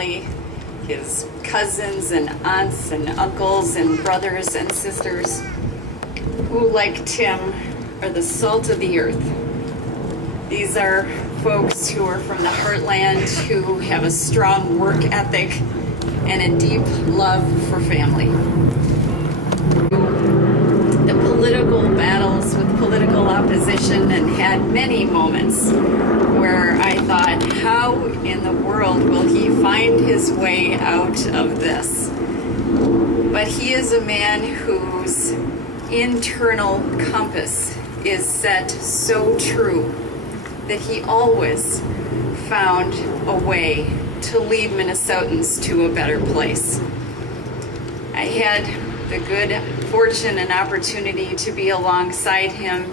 family, his cousins and aunts and uncles and brothers and sisters, who, like Tim, are the salt of the earth. These are folks who are from the heartland, who have a strong work ethic and a deep love for family. The political battles with political opposition, and had many moments where I thought, how in the world will he find his way out of this? But he is a man whose internal compass is set so true that he always found a way to lead Minnesotans to a better place. I had the good fortune and opportunity to be alongside him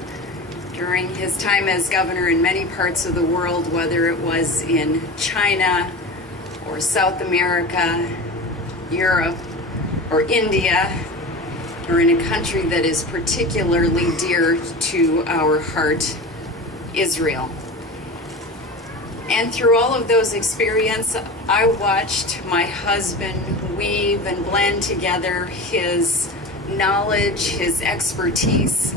during his time as governor in many parts of the world, whether it was in China or South America, Europe, or India, or in a country that is particularly dear to our heart, Israel. And through all of those experiences, I watched my husband weave and blend together his knowledge, his expertise,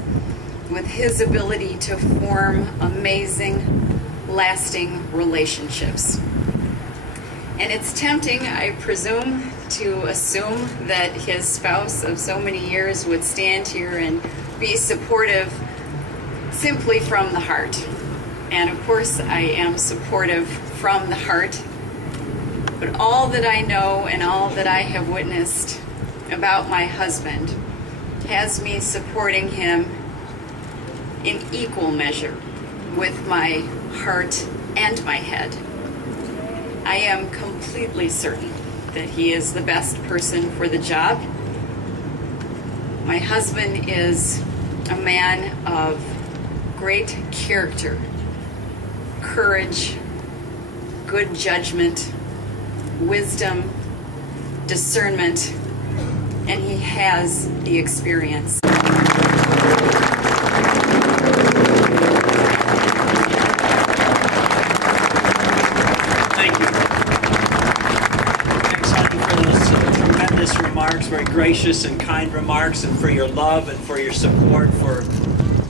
with his ability to form amazing, lasting relationships. And it's tempting, I presume, to assume that his spouse of so many years would stand here and be supportive simply from the heart. And of course, I am supportive from the heart. But all that I know and all that I have witnessed about my husband has me supporting him in equal measure with my heart and my head. I am completely certain that he is the best person for the job. My husband is a man of great character, courage, good judgment, wisdom, discernment, and he has the experience. Thank you. Thanks, honey, for those tremendous remarks, very gracious and kind remarks, and for your love and for your support for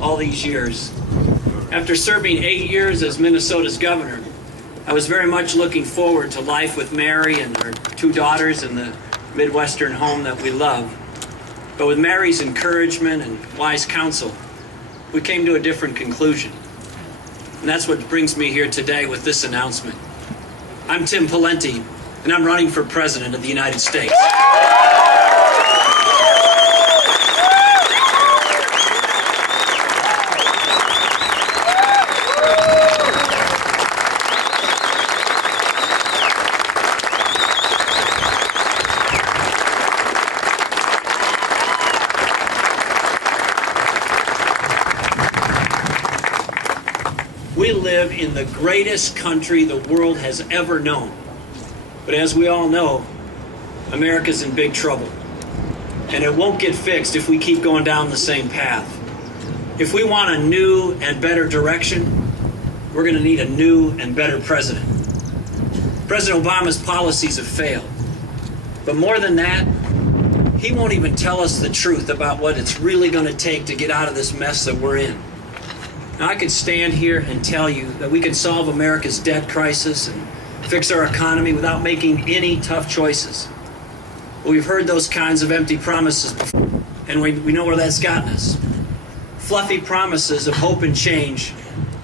all these years. After serving 8 years as Minnesota's governor, I was very much looking forward to life with Mary and our 2 daughters in the Midwestern home that we love. But with Mary's encouragement and wise counsel, we came to a different conclusion. And that's what brings me here today with this announcement. I'm Tim Pawlenty, and I'm running for President of the United States. We live in the greatest country the world has ever known. But as we all know, America's in big trouble. And it won't get fixed if we keep going down the same path. If we want a new and better direction, we're going to need a new and better president. President Obama's policies have failed. But more than that, he won't even tell us the truth about what it's really going to take to get out of this mess that we're in. Now, I could stand here and tell you that we can solve America's debt crisis and fix our economy without making any tough choices. But we've heard those kinds of empty promises before, and we know where that's gotten us. Fluffy promises of hope and change.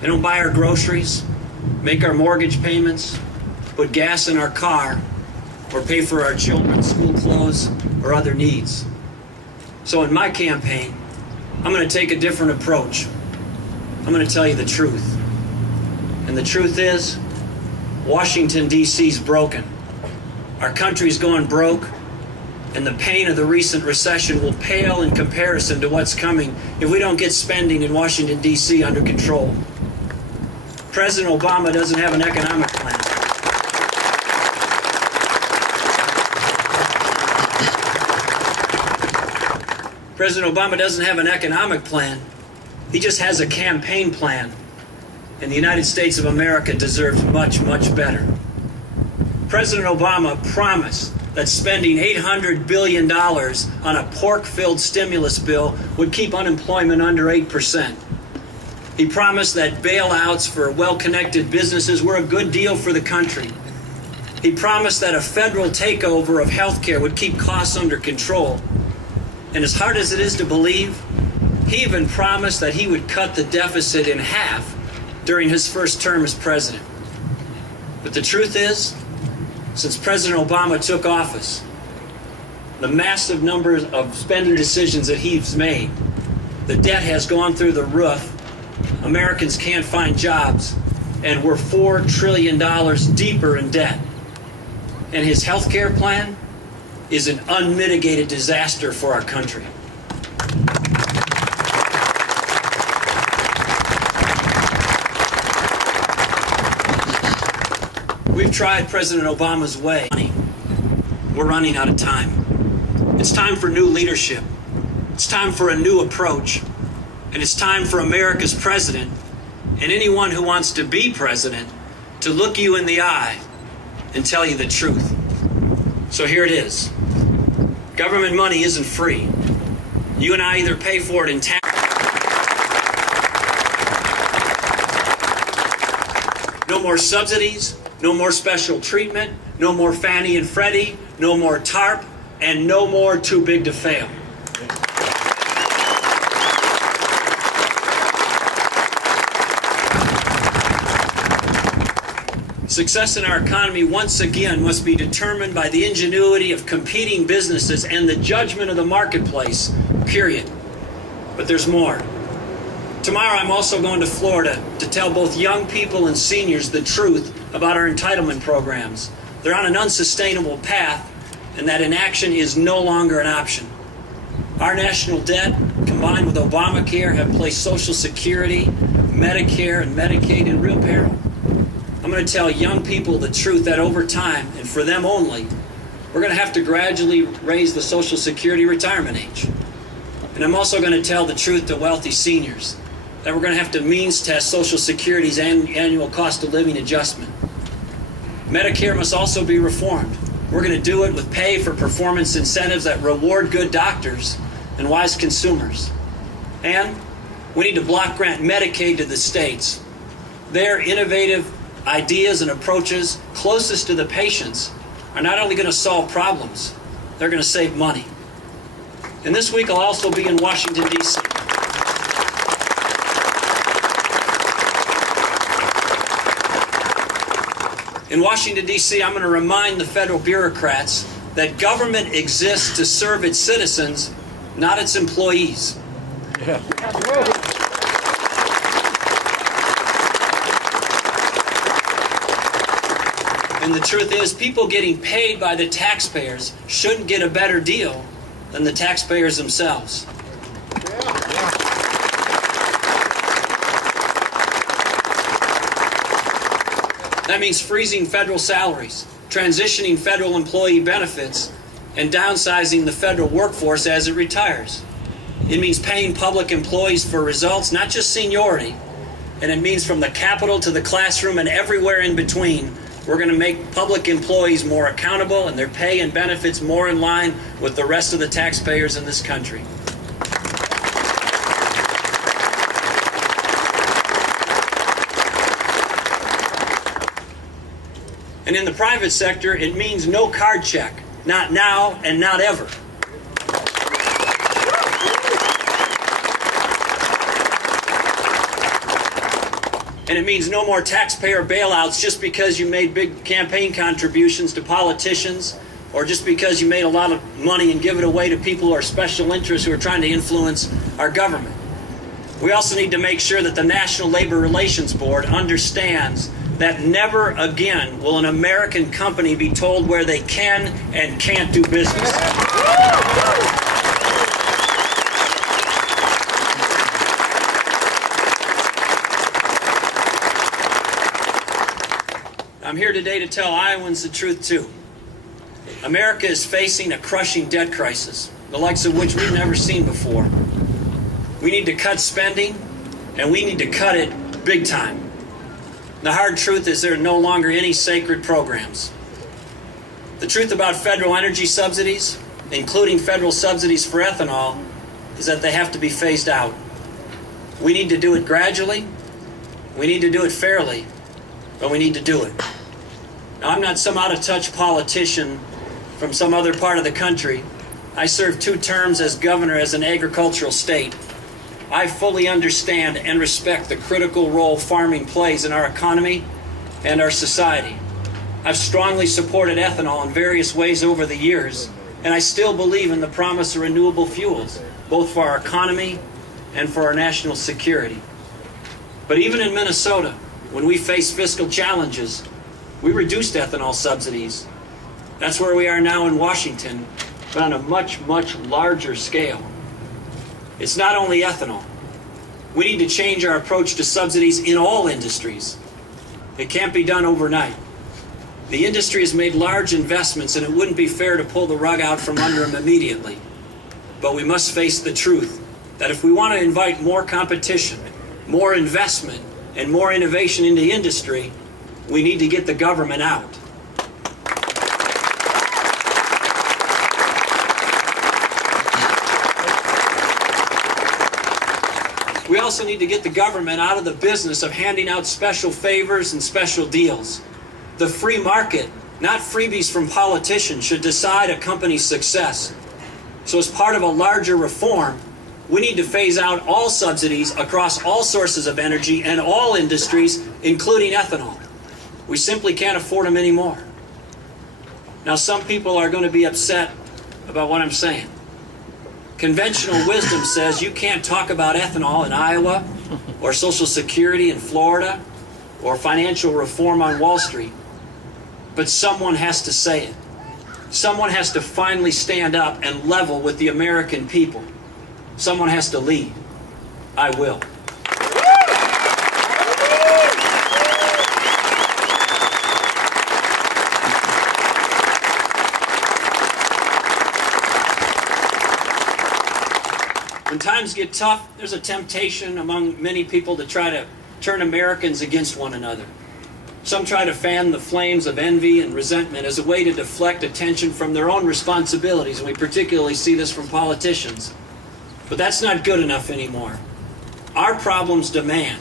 They don't buy our groceries, make our mortgage payments, put gas in our car, or pay for our children's school clothes or other needs. So in my campaign, I'm going to take a different approach. I'm going to tell you the truth. And the truth is, Washington, D.C. is broken. Our country's going broke, and the pain of the recent recession will pale in comparison to what's coming if we don't get spending in Washington, D.C. under control. President Obama doesn't have an economic plan. President Obama doesn't have an economic plan. He just has a campaign plan. And the United States of America deserves much, much better. President Obama promised that spending $800 billion on a pork-filled stimulus bill would keep unemployment under 8%. He promised that bailouts for well-connected businesses were a good deal for the country. He promised that a federal takeover of health care would keep costs under control. And as hard as it is to believe, he even promised that he would cut the deficit in half during his first term as president. But the truth is, since President Obama took office, the massive numbers of spending decisions that he's made, the debt has gone through the roof, Americans can't find jobs, and we're $4 trillion deeper in debt. And his health care plan is an unmitigated disaster for our country. We've tried President Obama's way. We're running out of time. It's time for new leadership. It's time for a new approach. And it's time for America's president, and anyone who wants to be president, to look you in the eye and tell you the truth. So here it is. Government money isn't free. You and I either pay for it in tax. No more subsidies, no more special treatment, no more Fannie and Freddie, no more TARP, and no more too big to fail. Success in our economy once again must be determined by the ingenuity of competing businesses and the judgment of the marketplace, period. But there's more. Tomorrow I'm also going to Florida to tell both young people and seniors the truth about our entitlement programs. They're on an unsustainable path, and that inaction is no longer an option. Our national debt, combined with Obamacare, have placed Social Security, Medicare, and Medicaid in real peril. I'm going to tell young people the truth that over time, and for them only, we're going to have to gradually raise the Social Security retirement age. And I'm also going to tell the truth to wealthy seniors, that we're going to have to means test Social Security's annual cost of living adjustment. Medicare must also be reformed. We're going to do it with pay for performance incentives that reward good doctors and wise consumers. And we need to block grant Medicaid to the states. Their innovative ideas and approaches closest to the patients are not only going to solve problems, they're going to save money. And this week I'll also be in Washington, D.C. In Washington, D.C., I'm going to remind the federal bureaucrats that government exists to serve its citizens, not its employees. Yeah. And the truth is, people getting paid by the taxpayers shouldn't get a better deal than the taxpayers themselves. That means freezing federal salaries, transitioning federal employee benefits, and downsizing the federal workforce as it retires. It means paying public employees for results, not just seniority. And it means from the Capitol to the classroom and everywhere in between, we're going to make public employees more accountable and their pay and benefits more in line with the rest of the taxpayers in this country. And in the private sector, it means no card check, not now and not ever. And it means no more taxpayer bailouts just because you made big campaign contributions to politicians or just because you made a lot of money and give it away to people who are special interests who are trying to influence our government. We also need to make sure that the National Labor Relations Board understands that never again will an American company be told where they can and can't do business. I'm here today to tell Iowans the truth, too. America is facing a crushing debt crisis, the likes of which we've never seen before. We need to cut spending, and we need to cut it big time. The hard truth is there are no longer any sacred programs. The truth about federal energy subsidies, including federal subsidies for ethanol, is that they have to be phased out. We need to do it gradually, we need to do it fairly, but we need to do it. Now, I'm not some out-of-touch politician from some other part of the country. I served 2 terms as governor as an agricultural state. I fully understand and respect the critical role farming plays in our economy and our society. I've strongly supported ethanol in various ways over the years, and I still believe in the promise of renewable fuels, both for our economy and for our national security. But even in Minnesota, when we face fiscal challenges, we reduced ethanol subsidies. That's where we are now in Washington, but on a much, much larger scale. It's not only ethanol. We need to change our approach to subsidies in all industries. It can't be done overnight. The industry has made large investments, and it wouldn't be fair to pull the rug out from under them immediately. But we must face the truth that if we want to invite more competition, more investment, and more innovation into industry, we need to get the government out. We also need to get the government out of the business of handing out special favors and special deals. The free market, not freebies from politicians, should decide a company's success. So as part of a larger reform, we need to phase out all subsidies across all sources of energy and all industries, including ethanol. We simply can't afford them anymore. Now, some people are going to be upset about what I'm saying. Conventional wisdom says you can't talk about ethanol in Iowa, or Social Security in Florida, or financial reform on Wall Street. But someone has to say it. Someone has to finally stand up and level with the American people. Someone has to lead. I will. When times get tough, there's a temptation among many people to try to turn Americans against one another. Some try to fan the flames of envy and resentment as a way to deflect attention from their own responsibilities, and we particularly see this from politicians. But that's not good enough anymore. Our problems demand,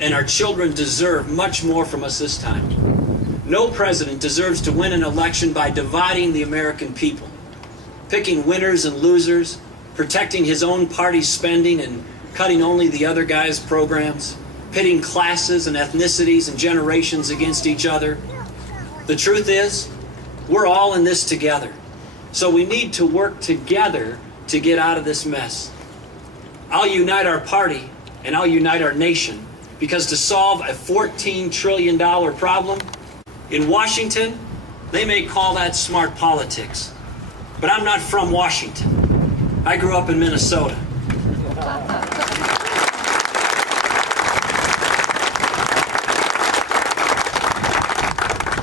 and our children deserve much more from us this time. No president deserves to win an election by dividing the American people, picking winners and losers, protecting his own party's spending and cutting only the other guy's programs, pitting classes and ethnicities and generations against each other. The truth is, we're all in this together. So we need to work together to get out of this mess. I'll unite our party and I'll unite our nation, because to solve a $14 trillion problem, in Washington, they may call that smart politics. But I'm not from Washington. I grew up in Minnesota.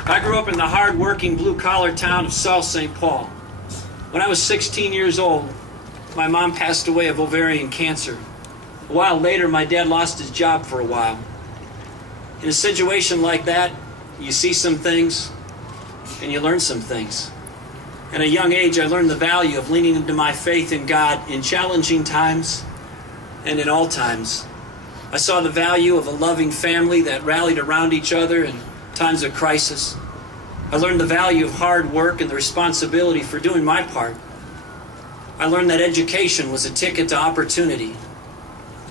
I grew up in the hard-working, blue-collar town of South St. Paul. When I was 16 years old, my mom passed away of ovarian cancer. A while later, my dad lost his job for a while. In a situation like that, you see some things and you learn some things. At a young age, I learned the value of leaning into my faith in God in challenging times and in all times. I saw the value of a loving family that rallied around each other in times of crisis. I learned the value of hard work and the responsibility for doing my part. I learned that education was a ticket to opportunity.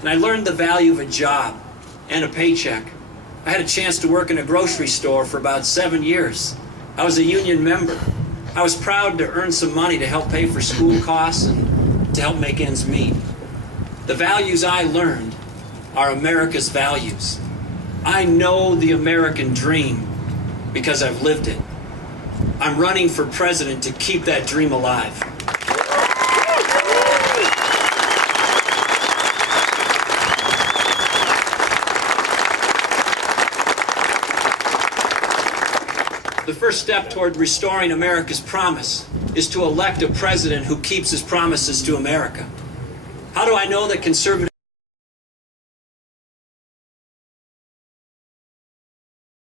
And I learned the value of a job and a paycheck. I had a chance to work in a grocery store for about 7 years. I was a union member. I was proud to earn some money to help pay for school costs and to help make ends meet. The values I learned are America's values. I know the American dream because I've lived it. I'm running for president to keep that dream alive. The first step toward restoring America's promise is to elect a president who keeps his promises to America. How do I know that conservative